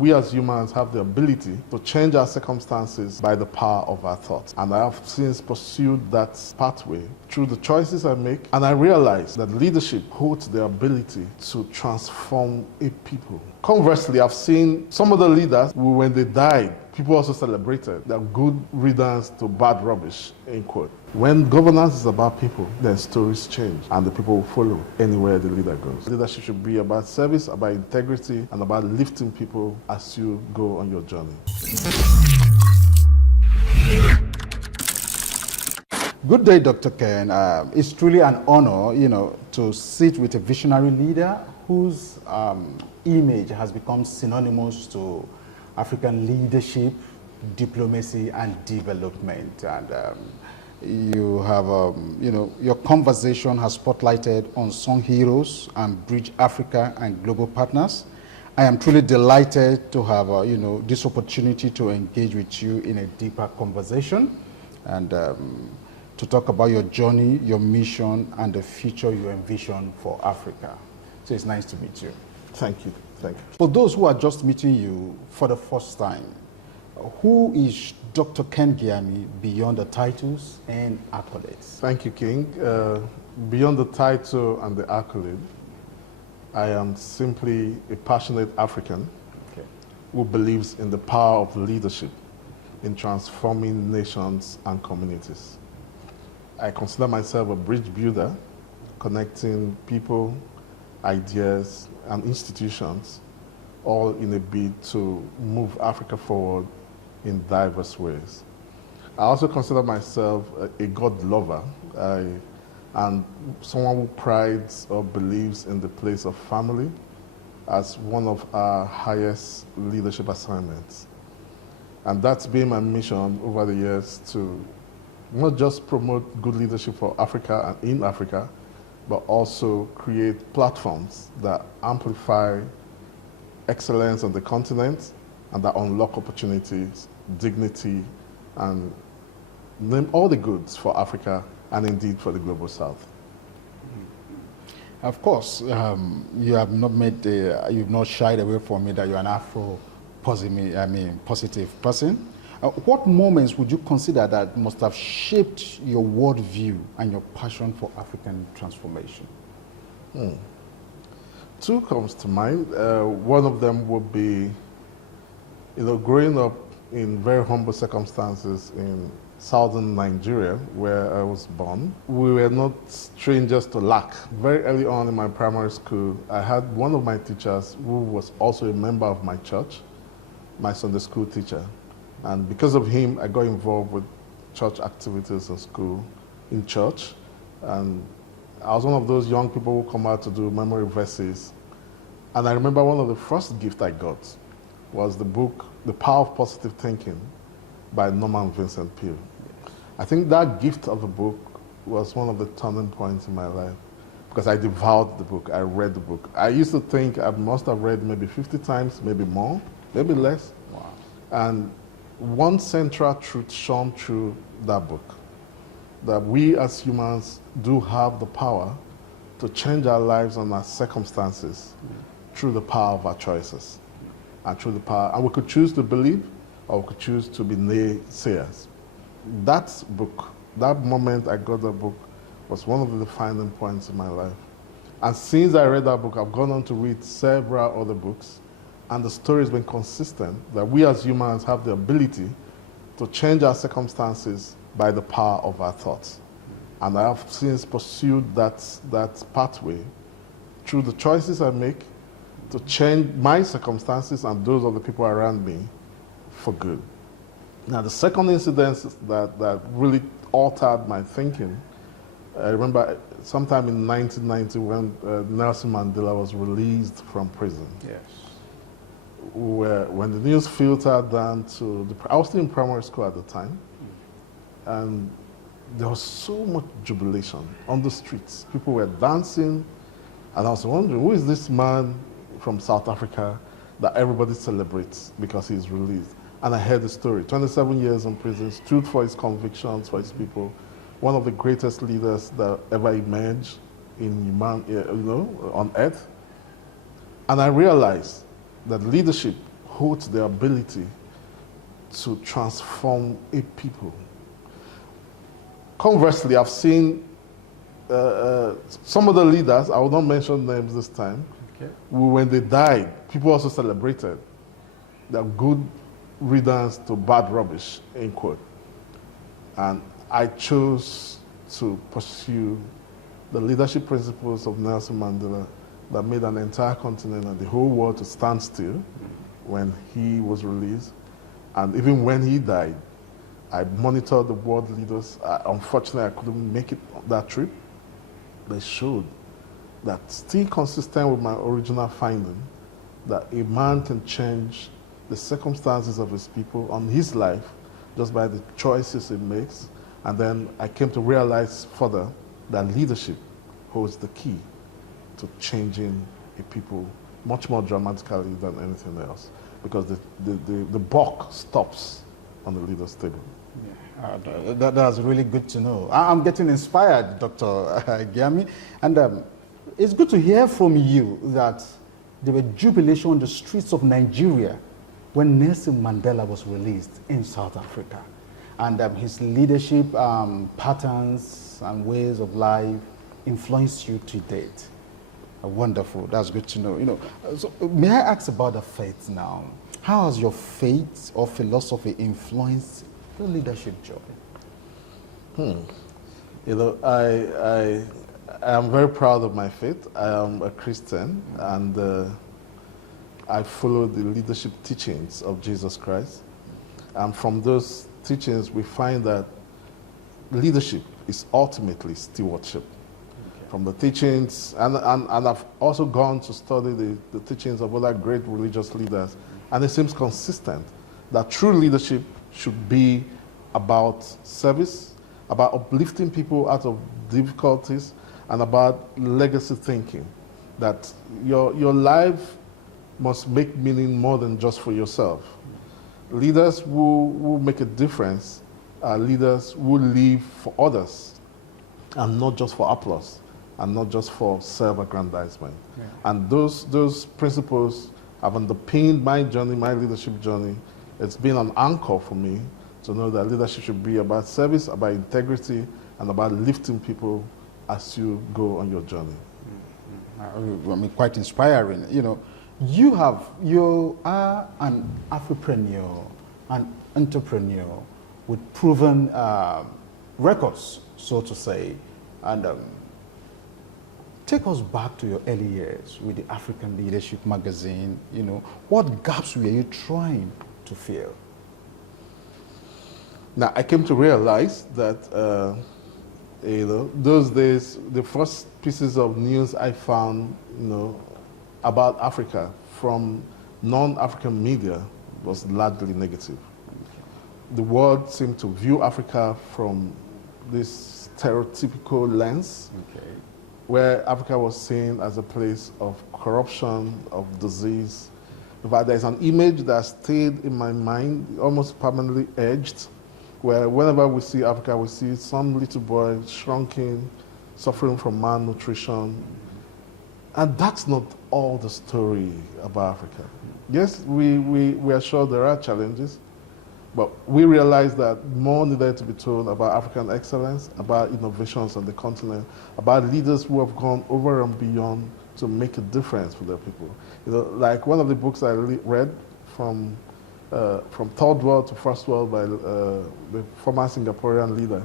We as humans have the ability to change our circumstances by the power of our thoughts. And I have since pursued that pathway through the choices I make. And I realize that leadership holds the ability to transform a people. Conversely, I've seen some of the leaders who, when they died, people also celebrated their good riddance to bad rubbish, end quote. When governance is about people, then stories change and the people will follow anywhere the leader goes. Leadership should be about service, about integrity, and about lifting people as you go on your journey. Good day, Dr. Ken. It's truly an honor, to sit with a visionary leader whose image has become synonymous to African leadership, diplomacy, and development. And you have, your conversation has spotlighted unsung heroes and bridge Africa and global partners. I am truly delighted to have, this opportunity to engage with you in a deeper conversation and to talk about your journey, your mission, and the future you envision for Africa. So it's nice to meet you. Thank you. Thank you. For those who are just meeting you for the first time, who is Dr. Ken Giami beyond the titles and accolades? Thank you, King. Beyond the title and the accolade, I am simply a passionate African who believes in the power of leadership in transforming nations and communities. I consider myself a bridge builder, connecting people, ideas, and institutions, all in a bid to move Africa forward in diverse ways. I also consider myself a God lover and someone who prides or believes in the place of family as one of our highest leadership assignments. And that's been my mission over the years, to not just promote good leadership for Africa and in Africa, but also create platforms that amplify excellence on the continent and that unlock opportunities, dignity, and name all the goods for Africa and indeed for the global South. Of course, you have not you've not shied away from it that you're an Afro-positive person. What moments would you consider that must have shaped your worldview and your passion for African transformation? Two comes to mind. One of them would be, growing up in very humble circumstances in southern Nigeria, where I was born. We were not strangers to lack. Very early on in my primary school, I had one of my teachers who was also a member of my church, my Sunday school teacher. And because of him, I got involved with church activities in school, in church. And I was one of those young people who come out to do memory verses. And I remember one of the first gifts I got was the book, The Power of Positive Thinking by Norman Vincent Peale. I think that gift of the book was one of the turning points in my life, because I devoured the book, I read the book. I used to think I must have read maybe 50 times, maybe more, maybe less. Wow. And one central truth shone through that book, that we as humans do have the power to change our lives and our circumstances through the power of our choices. And through the power, and we could choose to believe, or we could choose to be naysayers. That book, that moment I got that book, was one of the defining points in my life. And since I read that book, I've gone on to read several other books, and the story has been consistent that we as humans have the ability to change our circumstances by the power of our thoughts. And I have since pursued that pathway through the choices I make to change my circumstances and those of the people around me for good. Now, the second incident that really altered my thinking, I remember sometime in 1990 when Nelson Mandela was released from prison. Yes. When the news filtered down to I was still in primary school at the time, and there was so much jubilation on the streets. People were dancing, and I was wondering, who is this man from South Africa that everybody celebrates because he's released? And I heard the story. 27 years in prison, stood for his convictions, for his people. One of the greatest leaders that ever emerged on earth. And I realized that leadership holds the ability to transform a people. Conversely, I've seen some of the leaders, I will not mention names this time, who, when they died, people also celebrated their good riddance to bad rubbish, end quote. And I chose to pursue the leadership principles of Nelson Mandela that made an entire continent and the whole world to stand still when he was released. And even when he died, I monitored the world leaders. Unfortunately, I couldn't make it on that trip. They showed that, still consistent with my original finding, that a man can change the circumstances of his people on his life just by the choices he makes. And then I came to realize further that leadership holds the key to changing a people much more dramatically than anything else, because the buck stops on the leader's table. Yeah, that's really good to know. I'm getting inspired, Dr. Giami, and it's good to hear from you that there were jubilation on the streets of Nigeria when Nelson Mandela was released in South Africa, and his leadership patterns and ways of life influenced you to date. Wonderful. That's good to know. You know, so may I ask about the faith now? How has your faith or philosophy influenced the leadership journey? You know, I am very proud of my faith. I am a Christian, and I follow the leadership teachings of Jesus Christ. And from those teachings, we find that leadership is ultimately stewardship. From the teachings, and I've also gone to study the teachings of other great religious leaders, and it seems consistent that true leadership should be about service, about uplifting people out of difficulties, and about legacy thinking, that your life must make meaning more than just for yourself. Leaders who make a difference are leaders who live for others, and not just for applause, and not just for self-aggrandizement. Yeah. And those principles have underpinned my journey, my leadership journey. It's been an anchor for me to know that leadership should be about service, about integrity, and about lifting people as you go on your journey. I mean, quite inspiring. You know, you are an Afropreneur, an entrepreneur with proven records, so to say, and take us back to your early years with the African Leadership magazine. You know, what gaps were you trying to fill? Now, I came to realize that, you know, those days, the first pieces of news I found, you know, about Africa from non-African media was largely negative. The world seemed to view Africa from this stereotypical lens, where Africa was seen as a place of corruption, of disease. In fact, there's an image that stayed in my mind, almost permanently etched, where whenever we see Africa, we see some little boy shrunken, suffering from malnutrition. And that's not all the story about Africa. Yes, we are sure there are challenges, but we realize that more needed to be told about African excellence, about innovations on the continent, about leaders who have gone over and beyond to make a difference for their people. You know, like one of the books I read from Third World to First World by the former Singaporean leader,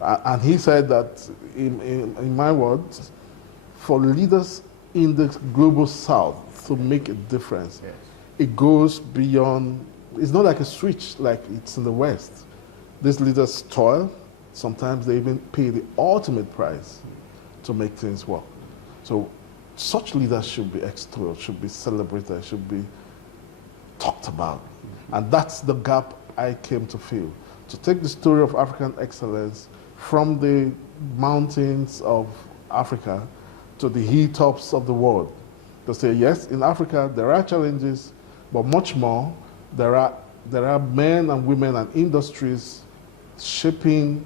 and he said that, in my words, for leaders in the global south to make a difference, it goes beyond. It's not like a switch like it's in the West. These leaders toil. Sometimes they even pay the ultimate price to make things work. So such leaders should be extolled, should be celebrated, should be talked about. And that's the gap I came to fill. To take the story of African excellence from the mountains of Africa to the hilltops of the world. To say, yes, in Africa there are challenges, but much more, there are men and women and industries shaping,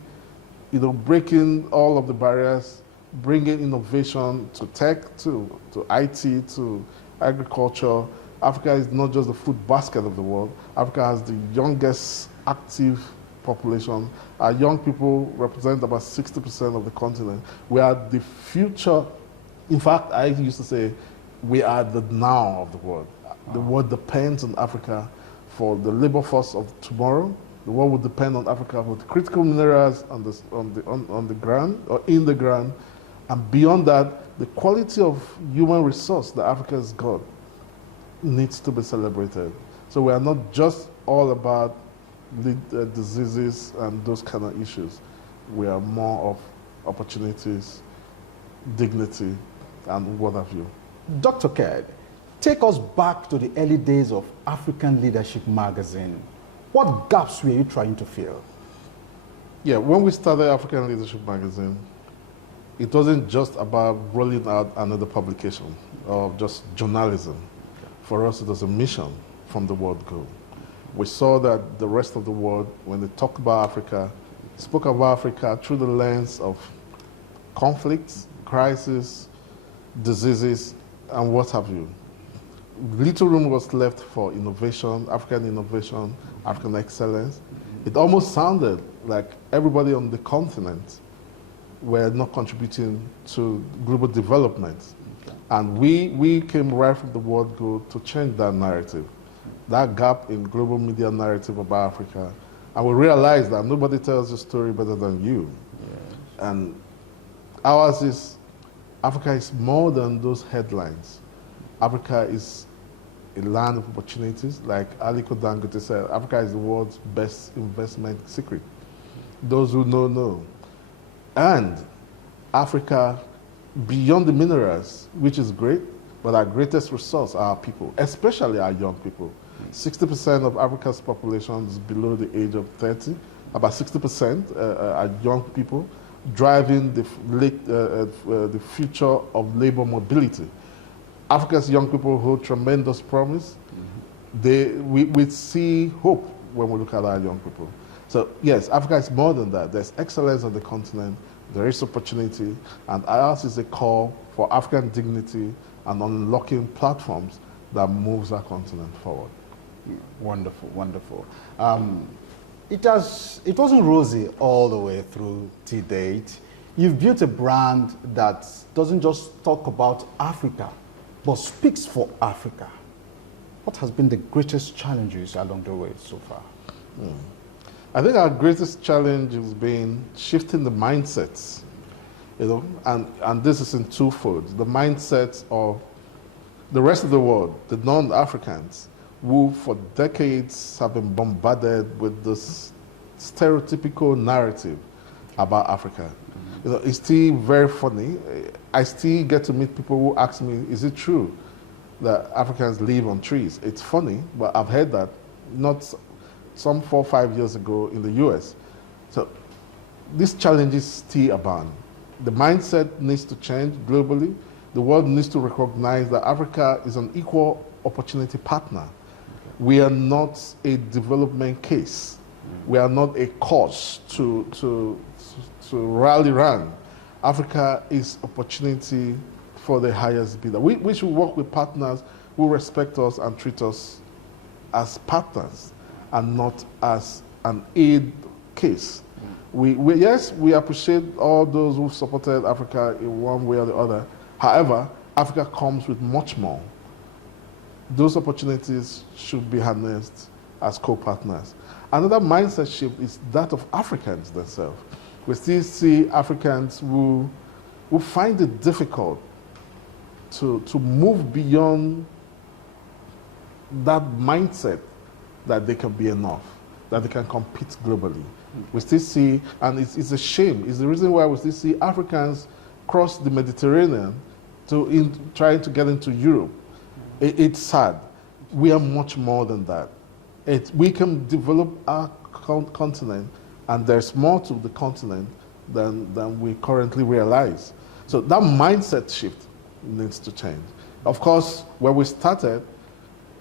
you know, breaking all of the barriers, bringing innovation to tech, to IT, to agriculture, Africa is not just the food basket of the world. Africa has the youngest active population. Our young people represent about 60% of the continent. We are the future. In fact, I used to say we are the now of the world. The world depends on Africa for the labor force of tomorrow. The world will depend on Africa for the critical minerals on the ground or in the ground. And beyond that, the quality of human resource that Africa has got needs to be celebrated. So we are not just all about diseases and those kind of issues. We are more of opportunities, dignity, and what have you. Dr. Ked, take us back to the early days of African Leadership magazine. What gaps were you trying to fill? Yeah, when we started African Leadership magazine, it wasn't just about rolling out another publication or just journalism. For us, it was a mission from the word go. We saw that the rest of the world, when they talked about Africa, spoke about Africa through the lens of conflicts, crises, diseases, and what have you. Little room was left for innovation, African excellence. It almost sounded like everybody on the continent were not contributing to global development. And we came right from the word go to change that narrative, that gap in global media narrative about Africa. And we realized that nobody tells the story better than you. Yes. And ours is, Africa is more than those headlines. Africa is a land of opportunities. Like Aliko Dangote said, Africa is the world's best investment secret. Those who know. And Africa, beyond the minerals, which is great, but our greatest resource are our people, especially our young people. 60% of Africa's population is below the age of 30. About 60% are young people driving the future of labor mobility. Africa's young people hold tremendous promise. We see hope when we look at our young people. So yes, Africa is more than that. There's excellence on the continent, there is opportunity, and ours is a call for African dignity and unlocking platforms that moves our continent forward. Wonderful, wonderful. It wasn't rosy all the way through to date. You've built a brand that doesn't just talk about Africa, but speaks for Africa. What has been the greatest challenges along the way so far? I think our greatest challenge has been shifting the mindsets, and this is in twofold. The mindsets of the rest of the world, the non-Africans, who for decades have been bombarded with this stereotypical narrative about Africa. It's still very funny. I still get to meet people who ask me, is it true that Africans live on trees? It's funny, but I've heard that not some 4 or 5 years ago in the US. So these challenges still abound. The mindset needs to change globally. The world needs to recognize that Africa is an equal opportunity partner. We are not a development case. We are not a cause to rally around. Africa is opportunity for the highest bidder. We should work with partners who respect us and treat us as partners and not as an aid case. Yes, we appreciate all those who supported Africa in one way or the other. However, Africa comes with much more. Those opportunities should be harnessed as co-partners. Another mindset shift is that of Africans themselves. We still see Africans who find it difficult to move beyond that mindset that they can be enough, that they can compete globally. We still see, and it's a shame, it's the reason why we still see Africans cross the Mediterranean trying to get into Europe. It's sad. We are much more than that. We can develop our continent, and there's more to the continent than we currently realize. So that mindset shift needs to change. Of course, when we started,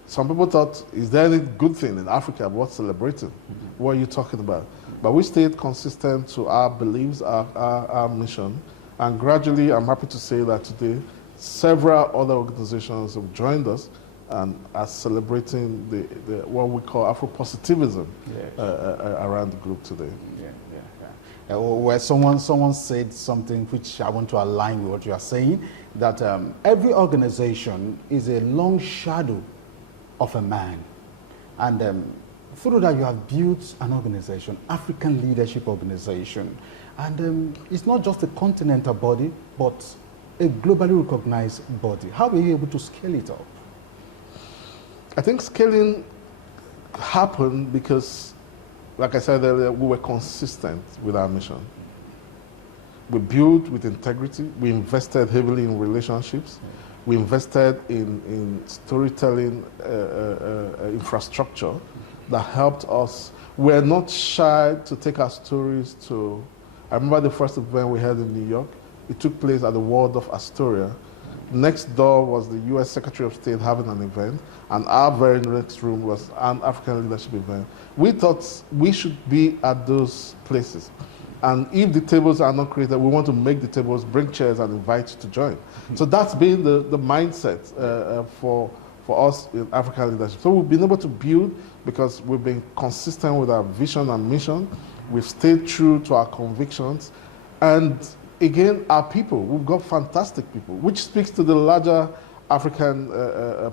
some people thought, is there any good thing in Africa worth celebrating? What are you talking about? But we stayed consistent to our beliefs, our mission, and gradually, I'm happy to say that today, several other organizations have joined us and are celebrating what we call Afro-Positivism around the globe today. Where someone said something which I want to align with what you are saying, that every organization is a long shadow of a man. And through that you have built an organization, African Leadership Organization. And it's not just a continental body, but a globally recognized body. How were you able to scale it up? I think scaling happened because, like I said earlier, we were consistent with our mission. We built with integrity. We invested heavily in relationships. We invested in storytelling infrastructure that helped us. We're not shy to take our stories to... I remember the first event we had in New York. It took place at the Waldorf Astoria. Next door was the U.S. Secretary of State having an event, and our very next room was an African leadership event. We thought we should be at those places. And if the tables are not created, we want to make the tables, bring chairs, and invite you to join. So that's been the mindset for us in African leadership. So we've been able to build because we've been consistent with our vision and mission. We've stayed true to our convictions. And again, our people, we've got fantastic people, which speaks to the larger African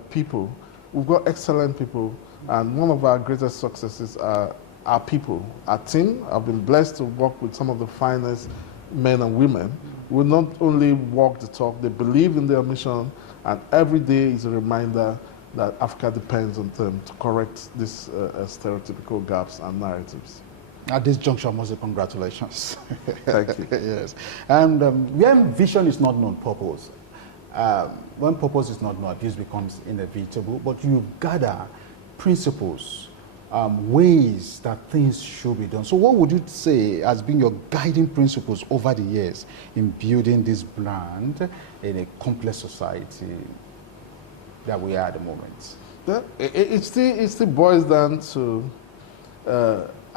people. We've got excellent people, and one of our greatest successes are our people, our team. I've been blessed to work with some of the finest men and women who not only walk the talk, they believe in their mission, and every day is a reminder that Africa depends on them to correct these stereotypical gaps and narratives. At this juncture, I must say congratulations. Thank you. Yes. And when vision is not known, purpose. When purpose is not known, abuse becomes inevitable, but you gather principles, ways that things should be done. So what would you say has been your guiding principles over the years in building this brand in a complex society that we are at the moment? Yeah, it still boils down to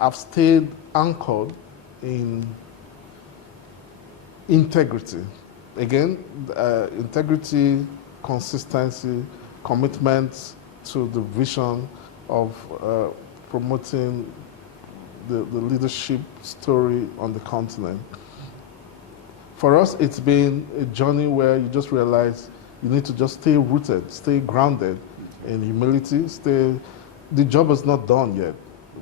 I've stayed anchored in integrity. Again, integrity, consistency, commitment to the vision of promoting the leadership story on the continent. For us, it's been a journey where you just realize you need to just stay rooted, stay grounded in humility. The job is not done yet.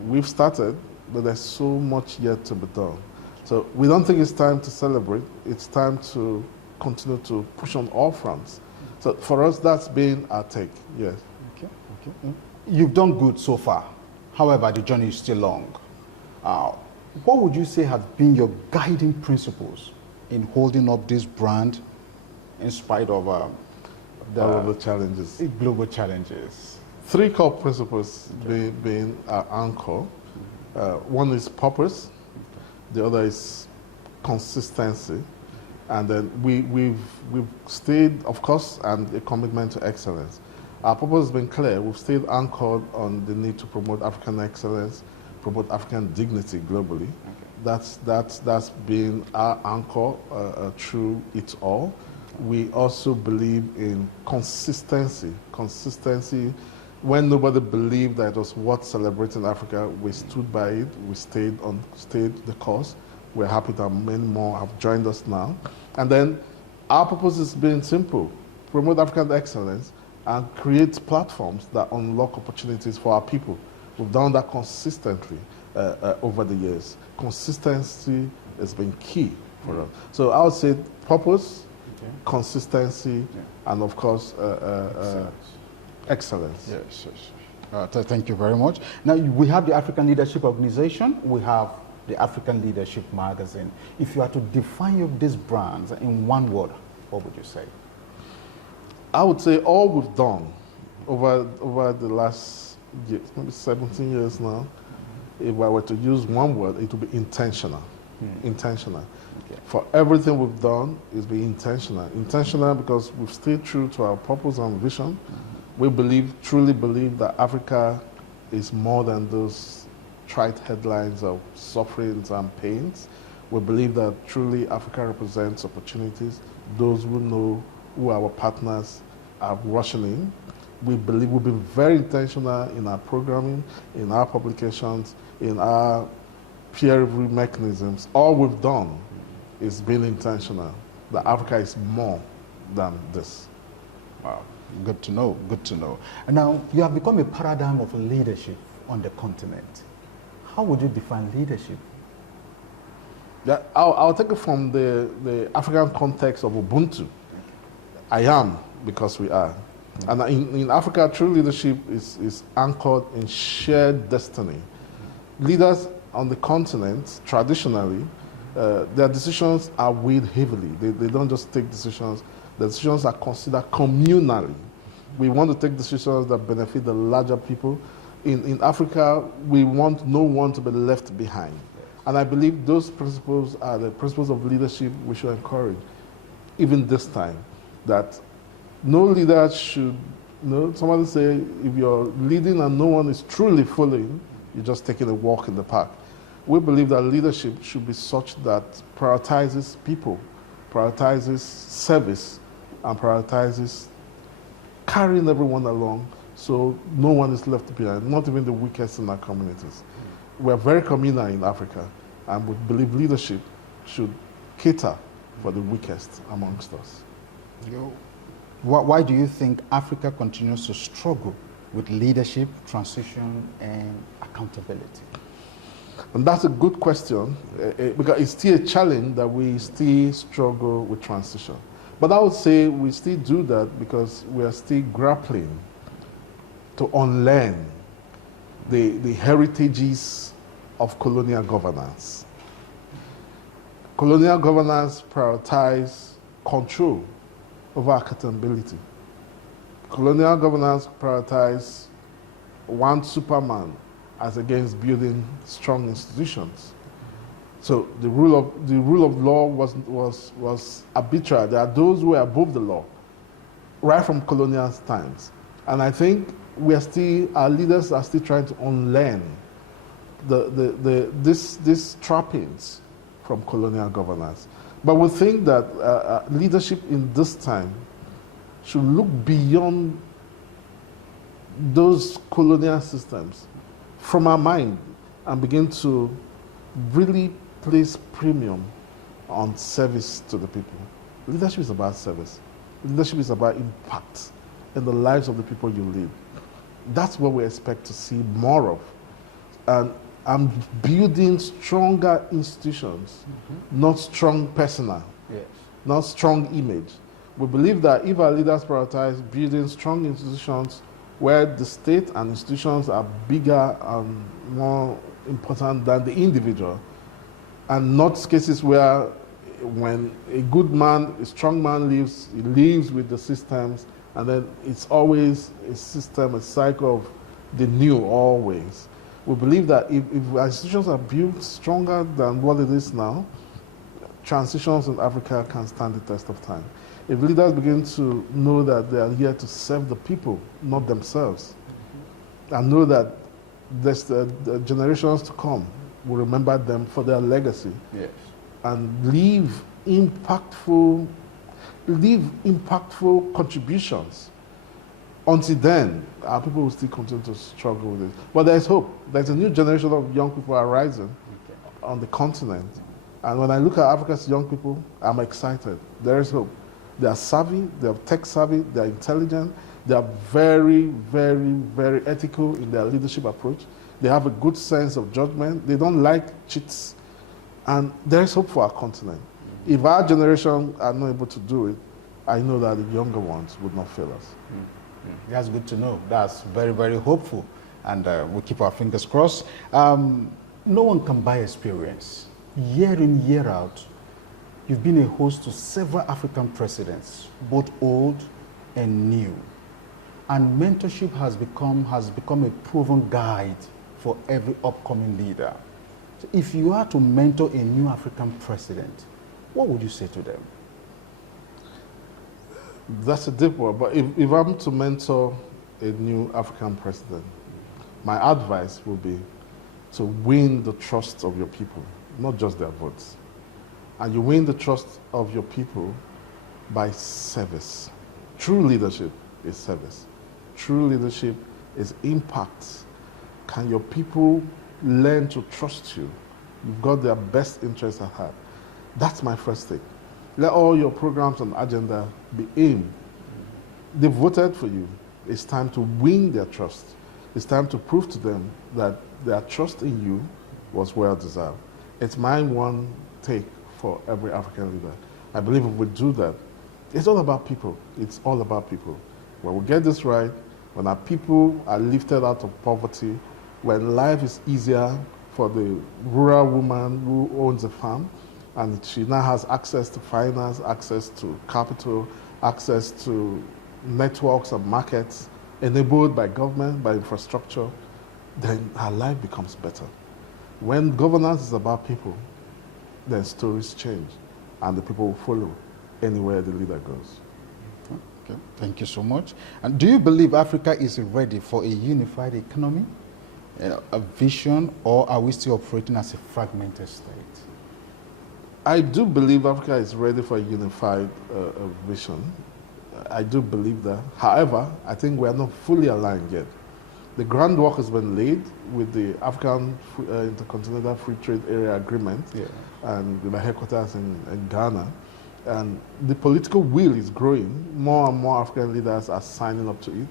We've started, but there's so much yet to be done. So we don't think it's time to celebrate. It's time to continue to push on all fronts. So for us, that's been our take, yes. Okay. You've done good so far. However, the journey is still long. What would you say have been your guiding principles in holding up this brand in spite of all of the challenges? Global challenges. 3 core principles being our anchor. One is purpose, the other is consistency, and then we've stayed, of course, and a commitment to excellence. Our purpose has been clear. We've stayed anchored on the need to promote African excellence, promote African dignity globally. Okay. That's been our anchor through it all. We also believe in consistency. Consistency. When nobody believed that it was worth celebrating Africa, we stood by it. We stayed the course. We're happy that many more have joined us now. And then our purpose has been simple: promote African excellence and create platforms that unlock opportunities for our people. We've done that consistently over the years. Consistency has been key for us. So I would say purpose, consistency, and of course, excellence. Yes. Thank you very much. Now, we have the African Leadership Organization. We have the African Leadership Magazine. If you are to define these brands in one word, what would you say? I would say all we've done over the last years, maybe 17 years now, if I were to use one word, it would be intentional. Intentional. Okay. For everything we've done, it's been intentional. Intentional because we've stayed true to our purpose and vision. We truly believe that Africa is more than those trite headlines of sufferings and pains. We believe that truly Africa represents opportunities. Those who know who our partners are rushing in. We believe we've been very intentional in our programming, in our publications, in our peer review mechanisms. All we've done is been intentional. That Africa is more than this. Wow, good to know, good to know. And now, you have become a paradigm of leadership on the continent. How would you define leadership? Yeah, I'll take it from the African context of Ubuntu. I am because we are. And in Africa, true leadership is anchored in shared destiny. Leaders on the continent, traditionally, their decisions are weighed heavily. They don't just take decisions. The decisions are considered communally. We want to take decisions that benefit the larger people. In Africa, we want no one to be left behind. And I believe those principles are the principles of leadership we should encourage, even this time. That no leader should, somebody say, if you're leading and no one is truly following, you're just taking a walk in the park. We believe that leadership should be such that prioritizes people, prioritizes service, and prioritizes carrying everyone along so no one is left behind, not even the weakest in our communities. We're very communal in Africa, and we believe leadership should cater for the weakest amongst us. Why do you think Africa continues to struggle with leadership, transition, and accountability? And that's a good question, because it's still a challenge that we still struggle with transition. But I would say we still do that because we are still grappling to unlearn the heritages of colonial governance. Colonial governance prioritized control over accountability. Colonial governance prioritized one Superman as against building strong institutions. So the rule of law was arbitrary. There are those who are above the law, right from colonial times. And I think our leaders are still trying to unlearn these trappings from colonial governance. But we think that leadership in this time should look beyond those colonial systems from our mind and begin to really place premium on service to the people. Leadership is about service. Leadership is about impact in the lives of the people you lead. That's what we expect to see more of. And building stronger institutions, not strong personnel, not strong image. We believe that if our leaders prioritize building strong institutions where the state and institutions are bigger and more important than the individual, and not cases where when a good man, a strong man lives, he lives with the systems, and then it's always a system, a cycle of the new always. We believe that if our institutions are built stronger than what it is now, transitions in Africa can stand the test of time. If leaders begin to know that they are here to serve the people, not themselves, and know that there's the generations to come will remember them for their legacy, and leave impactful contributions. Until then, our people will still continue to struggle with it. But there's hope. There's a new generation of young people arising on the continent. And when I look at Africa's young people, I'm excited. There is hope. They are savvy, they are tech savvy, they are intelligent, they are very, very, very ethical in their leadership approach. They have a good sense of judgment. They don't like cheats. And there is hope for our continent. If our generation are not able to do it, I know that the younger ones would not fail us. That's good to know. That's very, very hopeful. And we'll keep our fingers crossed. No one can buy experience. Year in, year out, you've been a host to several African presidents, both old and new. And mentorship has become a proven guide for every upcoming leader. So if you are to mentor a new African president, what would you say to them? That's a deep one, but if I'm to mentor a new African president, my advice will be to win the trust of your people, not just their votes. And you win the trust of your people by service. True leadership is service. true leadership is impact. Can your people learn to trust you? You've got their best interests at heart. That's my first thing. Let all your programs and agenda be aimed. They voted for you. It's time to win their trust. It's time to prove to them that their trust in you was well deserved. It's my one take for every African leader. I believe if we do that, it's all about people. It's all about people. When we get this right, when our people are lifted out of poverty, when life is easier for the rural woman who owns a farm, and she now has access to finance, access to capital, access to networks and markets enabled by government, by infrastructure, then her life becomes better. When governance is about people, then stories change and the people will follow anywhere the leader goes. Okay, thank you so much. And do you believe Africa is ready for a unified economy, a vision, or are we still operating as a fragmented state? I do believe Africa is ready for a unified vision. I do believe that. However, I think we are not fully aligned yet. The groundwork has been laid with the African Intercontinental Free Trade Area Agreement and with the headquarters in Ghana. And the political will is growing. More and more African leaders are signing up to it.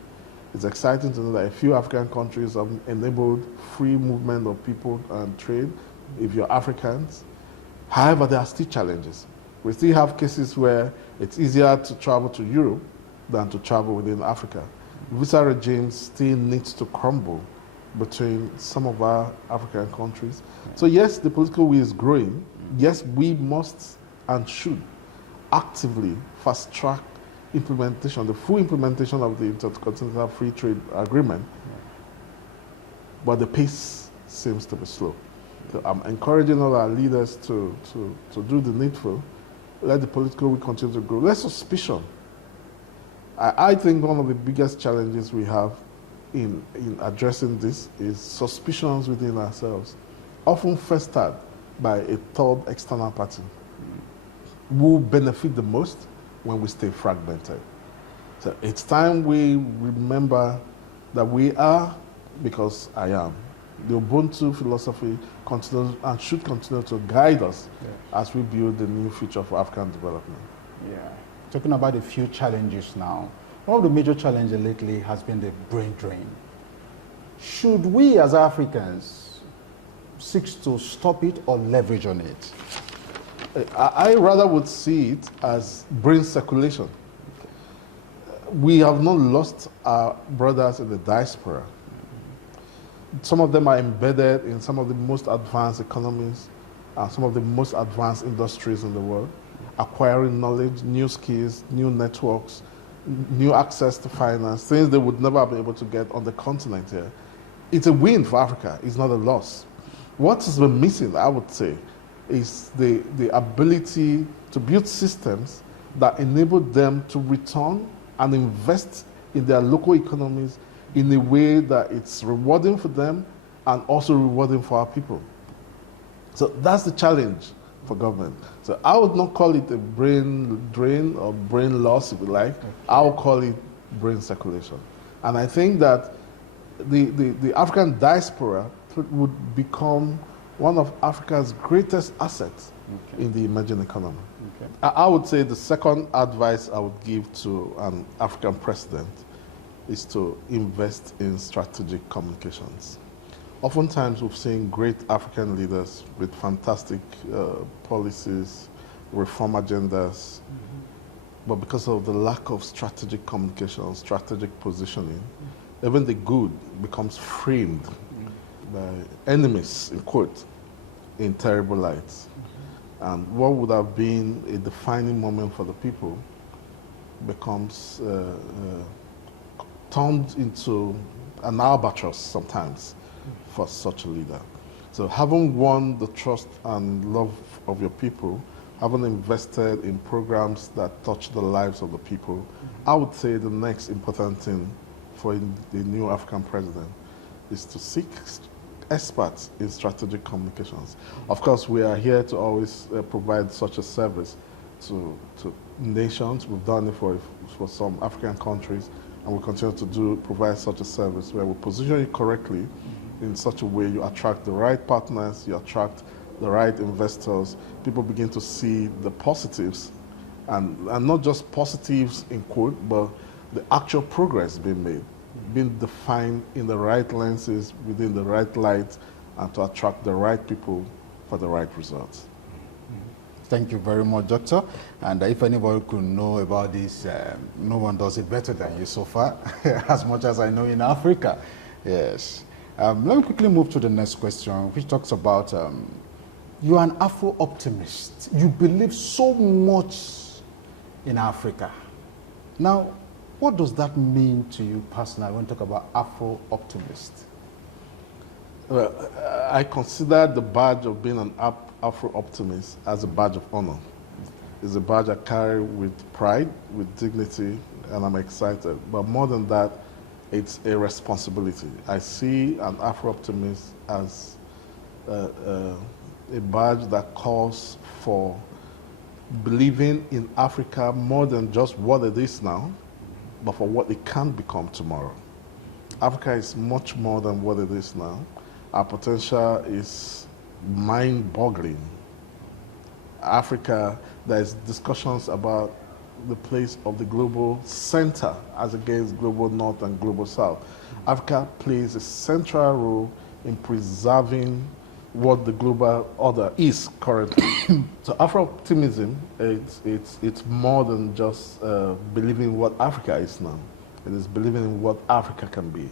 It's exciting to know that a few African countries have enabled free movement of people and trade if you're Africans. However, there are still challenges. We still have cases where it's easier to travel to Europe than to travel within Africa. Visa regimes still needs to crumble between some of our African countries. So yes, the political will is growing. Yes, we must and should actively fast track implementation, the full implementation of the Intercontinental Free Trade Agreement. But the pace seems to be slow. So I'm encouraging all our leaders to do the needful. Let the political will continue to grow. Less suspicion. I think one of the biggest challenges we have in addressing this is suspicions within ourselves, often festered by a third external party who benefit the most when we stay fragmented. So it's time we remember that we are because I am. The Ubuntu philosophy continues and should continue to guide us as we build the new future for African development. Yeah. Talking about a few challenges now, one of the major challenges lately has been the brain drain. Should we as Africans seek to stop it or leverage on it? I rather would see it as brain circulation. We have not lost our brothers in the diaspora. Some of them are embedded in some of the most advanced economies, some of the most advanced industries in the world, acquiring knowledge, new skills, new networks, new access to finance, things they would never have been able to get on the continent here. It's a win for Africa, it's not a loss. What has been missing, I would say, is the ability to build systems that enable them to return and invest in their local economies in a way that it's rewarding for them and also rewarding for our people. So that's the challenge for government. So I would not call it a brain drain or brain loss, if you like. Okay. I would call it brain circulation. And I think that the African diaspora would become one of Africa's greatest assets in the emerging economy. Okay. I would say the second advice I would give to an African president is to invest in strategic communications. Oftentimes we've seen great African leaders with fantastic policies, reform agendas, but because of the lack of strategic communication, strategic positioning, even the good becomes framed by enemies, in quote, in terrible lights. And what would have been a defining moment for the people becomes turned into an albatross sometimes for such a leader. So having won the trust and love of your people, having invested in programs that touch the lives of the people, I would say the next important thing for the new African president is to seek experts in strategic communications. Of course, we are here to always provide such a service to nations. We've done it for some African countries. and we'll continue to provide such a service where we position it correctly in such a way you attract the right partners, you attract the right investors, people begin to see the positives, and not just positives in quote, but the actual progress being made, being defined in the right lenses, within the right light, and to attract the right people for the right results. Thank you very much, Doctor. And if anybody could know about this, no one does it better than you so far, as much as I know in Africa. Yes. Let me quickly move to the next question, which talks about you're an Afro-Optimist. You believe so much in Africa. Now, what does that mean to you personally when you talk about Afro-Optimist? Well, I consider the badge of being an Afro-Optimist as a badge of honor. It's a badge I carry with pride, with dignity, and I'm excited. But more than that, it's a responsibility. I see an Afro-Optimist as a badge that calls for believing in Africa more than just what it is now, but for what it can become tomorrow. Africa is much more than what it is now. Our potential is mind-boggling. Africa, there's discussions about the place of the global center as against global north and global south. Africa plays a central role in preserving what the global order is currently. So Afro-Optimism, it's more than just believing what Africa is now. It is believing in what Africa can be.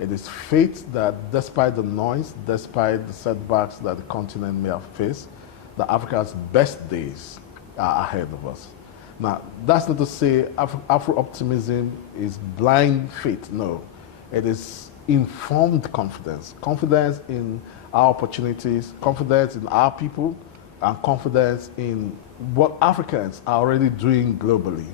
It is faith that despite the noise, despite the setbacks that the continent may have faced, that Africa's best days are ahead of us. Now, that's not to say Afro-Optimism is blind faith, no. It is informed confidence, confidence in our opportunities, confidence in our people, and confidence in what Africans are already doing globally.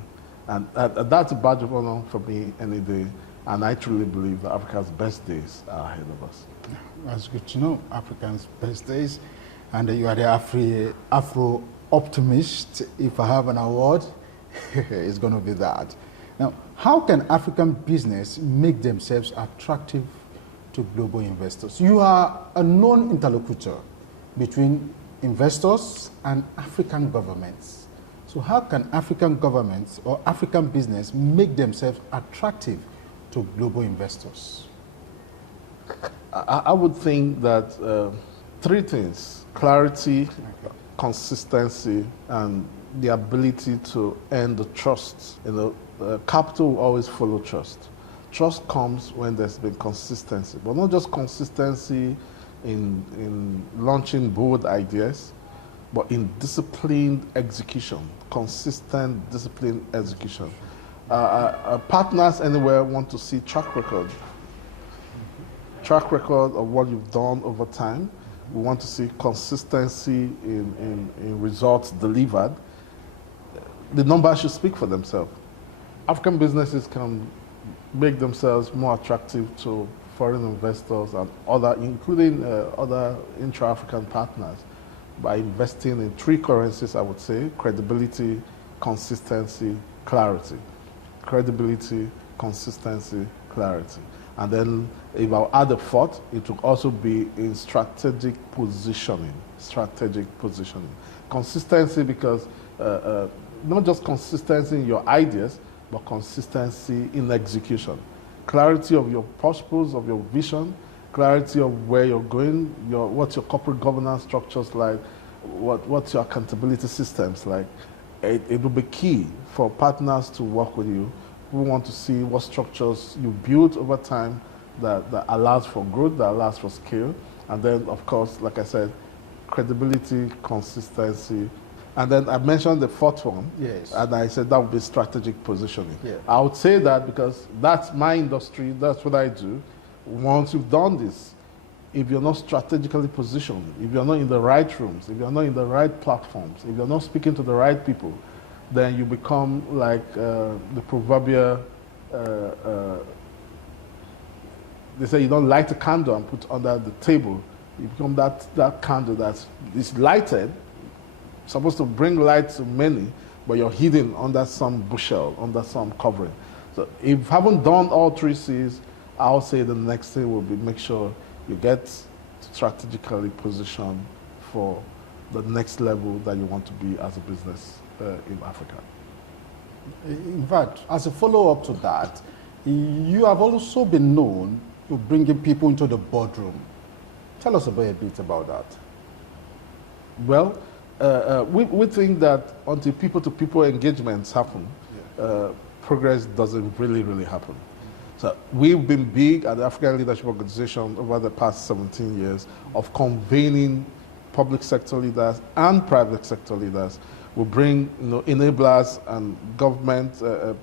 And that's a badge of honor for me any day. And I truly believe that Africa's best days are ahead of us. That's good to know, Africa's best days. And you are the Afro-Optimist. If I have an award, it's going to be that. Now, how can African business make themselves attractive to global investors? You are a known interlocutor between investors and African governments. So how can African governments or African business make themselves attractive to global investors? I would think that three things: clarity, consistency, and the ability to earn the trust. Capital will always follow trust. Trust comes when there's been consistency, but not just consistency in launching bold ideas, but in disciplined execution, consistent, disciplined execution. Partners anywhere want to see track record of what you've done over time. We want to see consistency in results delivered. The numbers should speak for themselves. African businesses can make themselves more attractive to foreign investors and including other intra-African partners by investing in three currencies, I would say: credibility, consistency, clarity. Credibility, consistency, clarity. And then if I'll add a fourth, it will also be in strategic positioning. Consistency, because not just consistency in your ideas, but consistency in execution. Clarity of your purpose, of your vision, clarity of where you're going, what's your corporate governance structures like, what's your accountability systems like. It will be key for partners to work with you who want to see what structures you build over time that allows for growth, that allows for scale. And then, of course, like I said, credibility, consistency. And then I mentioned the fourth one, yes, and I said that would be strategic positioning. Yeah. I would say that because that's my industry, that's what I do. Once you've done this, if you're not strategically positioned, if you're not in the right rooms, if you're not in the right platforms, if you're not speaking to the right people, then you become like the proverbial, they say you don't light a candle and put under the table. You become that candle that is lighted, supposed to bring light to many, but you're hidden under some bushel, under some covering. So if you haven't done all three C's, I'll say the next thing will be make sure you get strategically positioned for the next level that you want to be as a business in Africa. In fact, as a follow-up to that, you have also been known to bringing people into the boardroom. Tell us a bit about that. Well, we think that until people-to-people engagements happen, progress doesn't really happen. So we've been big at the African Leadership Organization over the past 17 years of convening public sector leaders and private sector leaders. We bring enablers and government,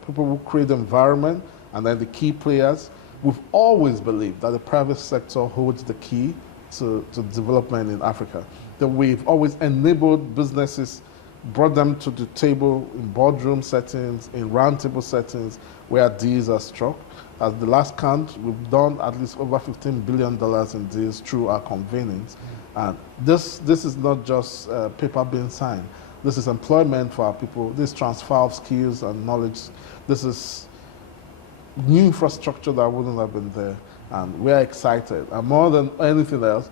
people who create the environment, and then the key players. We've always believed that the private sector holds the key to development in Africa. That we've always enabled businesses, brought them to the table in boardroom settings, in roundtable settings, where deals are struck. At the last count, we've done at least over $15 billion in deals through our convenings. And this is not just paper being signed. This is employment for our people. This transfer of skills and knowledge. This is new infrastructure that wouldn't have been there. And we're excited. And more than anything else,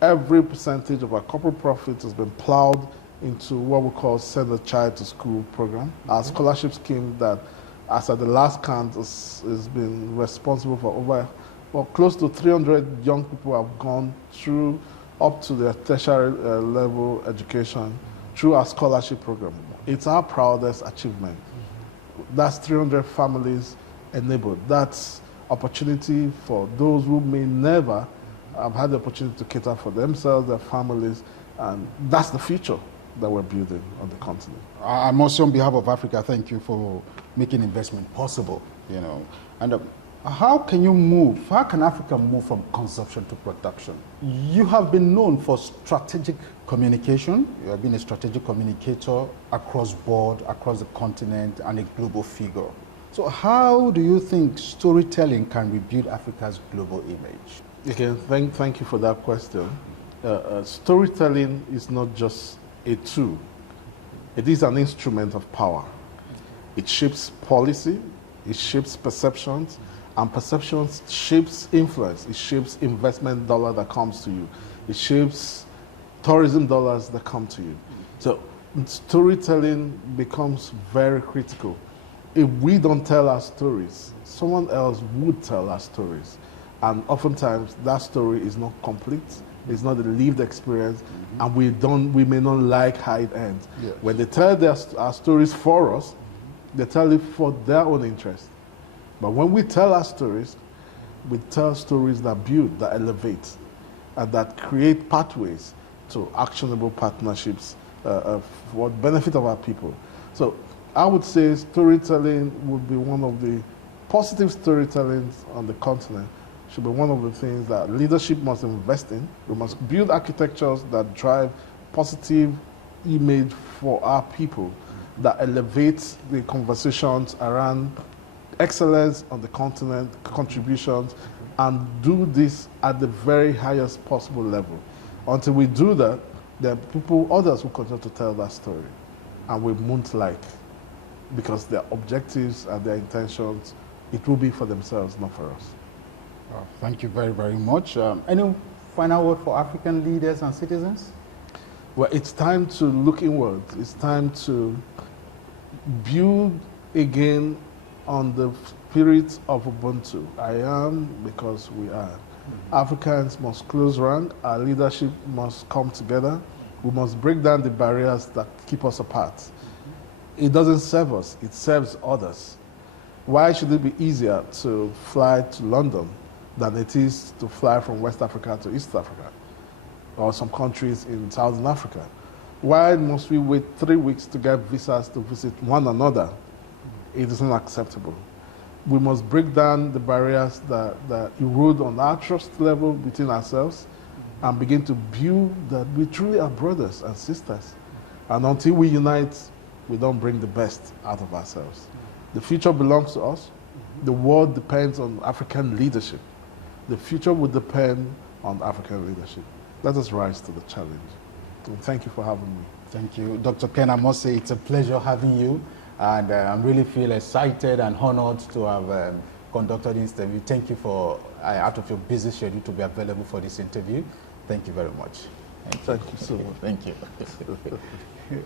every percentage of our corporate profit has been plowed into what we call Send a Child to School program. Our scholarship scheme that, as at the last count, has been responsible for close to 300 young people have gone through up to their tertiary level education through our scholarship program. It's our proudest achievement. That's 300 families enabled. That's opportunity for those who may never have had the opportunity to cater for themselves, their families, and that's the future that we're building on the continent. I must say, on behalf of Africa, thank you for making investment possible, And how can Africa move from consumption to production? You have been known for strategic communication. You have been a strategic communicator across board, across the continent, and a global figure. So how do you think storytelling can rebuild Africa's global image? Again, thank you for that question. Storytelling is not just a tool. It is an instrument of power. It shapes policy, it shapes perceptions, and perceptions shapes influence. It shapes investment dollar that comes to you. It shapes tourism dollars that come to you. So storytelling becomes very critical. If we don't tell our stories, someone else would tell our stories. And oftentimes that story is not complete. It's not a lived experience, and we may not like how it ends. Yes. When they tell our stories for us, they tell it for their own interest. But when we tell our stories, we tell stories that build, that elevate, and that create pathways to actionable partnerships for the benefit of our people. So I would say storytelling would be one of the positive storytellings on the continent. Should be one of the things that leadership must invest in. We must build architectures that drive positive image for our people, that elevates the conversations around excellence on the continent, contributions, and do this at the very highest possible level. Until we do that, there are others who continue to tell that story, and we won't like, because their objectives and their intentions, it will be for themselves, not for us. Thank you very, very much. Any final word for African leaders and citizens? Well, it's time to look inward. It's time to build again on the spirit of Ubuntu. I am because we are. Africans must close rank. Our leadership must come together. We must break down the barriers that keep us apart. It doesn't serve us. It serves others. Why should it be easier to fly to London than it is to fly from West Africa to East Africa, or some countries in Southern Africa? Why must we wait 3 weeks to get visas to visit one another? It is not acceptable. We must break down the barriers that erode on our trust level between ourselves and begin to build that we truly are brothers and sisters. And until we unite, we don't bring the best out of ourselves. The future belongs to us. The world depends on African leadership. The future will depend on African leadership. Let us rise to the challenge. And thank you for having me. Thank you. Dr. Ken, I must say it's a pleasure having you. And I really feel excited and honored to have conducted this interview. Thank you for, out of your busy schedule, to be available for this interview. Thank you very much. Thank you so much. Thank you. Thank you.